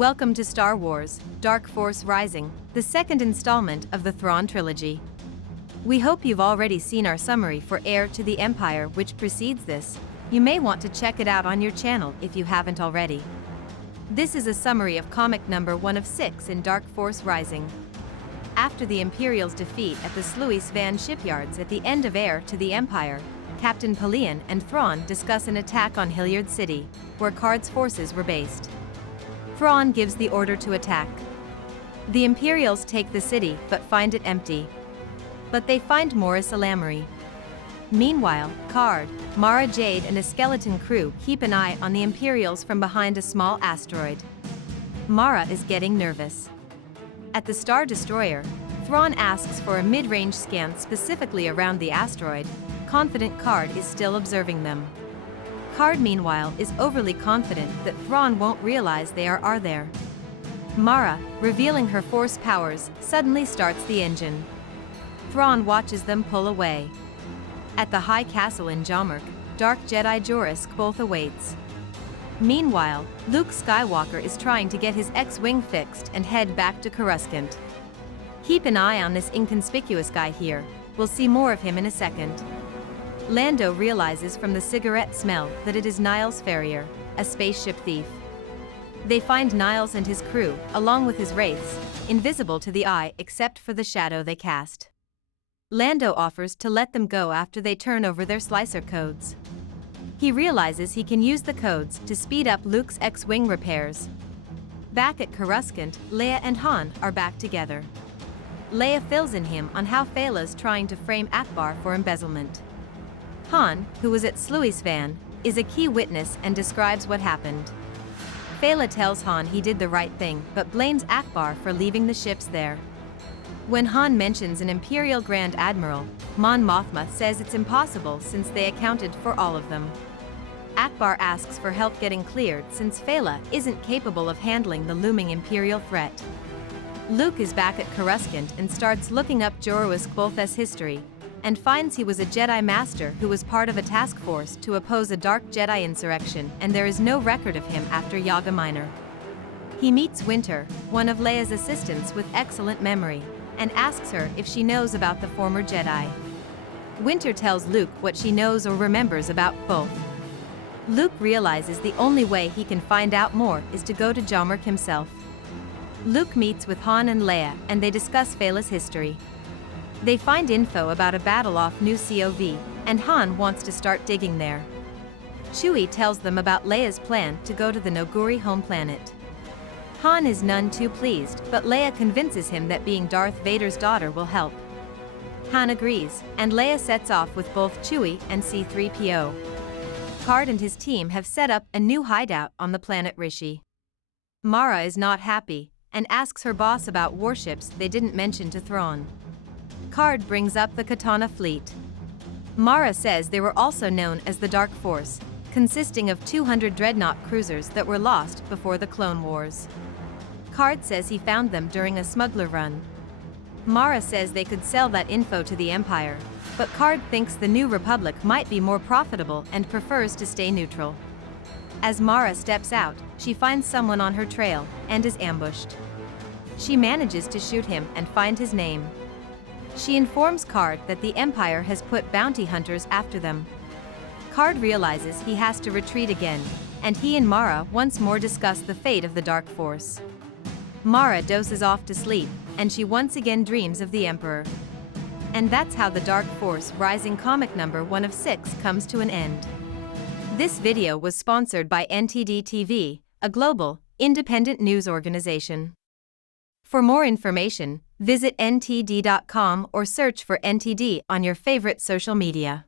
Welcome to Star Wars: Dark Force Rising, the second installment of the Thrawn Trilogy. We hope you've already seen our summary for Heir to the Empire which precedes this. You may want to check it out on your channel if you haven't already. This is a summary of comic number 1 of 6 in Dark Force Rising. After the Imperials' defeat at the Sluis Van shipyards at the end of Heir to the Empire, Captain Pellaeon and Thrawn discuss an attack on Hilliard City, where Karrde's forces were based. Thrawn gives the order to attack. The Imperials take the city but find it empty. But they find Morris Alamery. Meanwhile, Karrde, Mara Jade and a skeleton crew keep an eye on the Imperials from behind a small asteroid. Mara is getting nervous. At the Star Destroyer, Thrawn asks for a mid-range scan specifically around the asteroid, confident Karrde is still observing them. Karrde meanwhile is overly confident that Thrawn won't realize they are there. Mara, revealing her force powers, suddenly starts the engine. Thrawn watches them pull away. At the High Castle in Jomark, Dark Jedi Jorusk both awaits. Meanwhile, Luke Skywalker is trying to get his X-Wing fixed and head back to Coruscant. Keep an eye on this inconspicuous guy here, we'll see more of him in a second. Lando realizes from the cigarette smell that it is Niles Ferrier, a spaceship thief. They find Niles and his crew, along with his wraiths, invisible to the eye except for the shadow they cast. Lando offers to let them go after they turn over their slicer codes. He realizes he can use the codes to speed up Luke's X-Wing repairs. Back at Coruscant, Leia and Han are back together. Leia fills in him on how Fey'la's trying to frame Ackbar for embezzlement. Han, who was at Sluis Van, is a key witness and describes what happened. Fey'la tells Han he did the right thing but blames Ackbar for leaving the ships there. When Han mentions an Imperial Grand Admiral, Mon Mothma says it's impossible since they accounted for all of them. Ackbar asks for help getting cleared since Fey'la isn't capable of handling the looming Imperial threat. Luke is back at Coruscant and starts looking up Jorusk Bolth's history, and finds he was a Jedi Master who was part of a task force to oppose a Dark Jedi insurrection, and there is no record of him after Yaga Minor. He meets Winter, one of Leia's assistants with excellent memory, and asks her if she knows about the former Jedi. Winter tells Luke what she knows or remembers about both. Luke realizes the only way he can find out more is to go to Jomark himself. Luke meets with Han and Leia and they discuss Fey'la's history. They find info about a battle off New Cov, and Han wants to start digging there. Chewie tells them about Leia's plan to go to the Noguri home planet. Han is none too pleased, but Leia convinces him that being Darth Vader's daughter will help. Han agrees, and Leia sets off with both Chewie and C-3PO. Karrde and his team have set up a new hideout on the planet Rishi. Mara is not happy, and asks her boss about warships they didn't mention to Thrawn. Karrde brings up the Katana fleet. Mara says they were also known as the Dark Force, consisting of 200 dreadnought cruisers that were lost before the Clone Wars. Karrde says he found them during a smuggler run. Mara says they could sell that info to the Empire, but Karrde thinks the New Republic might be more profitable and prefers to stay neutral. As Mara steps out, she finds someone on her trail and is ambushed. She manages to shoot him and find his name. She informs Karrde that the Empire has put bounty hunters after them. Karrde realizes he has to retreat again, and he and Mara once more discuss the fate of the Dark Force. Mara dozes off to sleep, and she once again dreams of the Emperor. And that's how the Dark Force Rising comic number 1 of 6 comes to an end. This video was sponsored by NTD TV, a global, independent news organization. For more information, visit ntd.com or search for NTD on your favorite social media.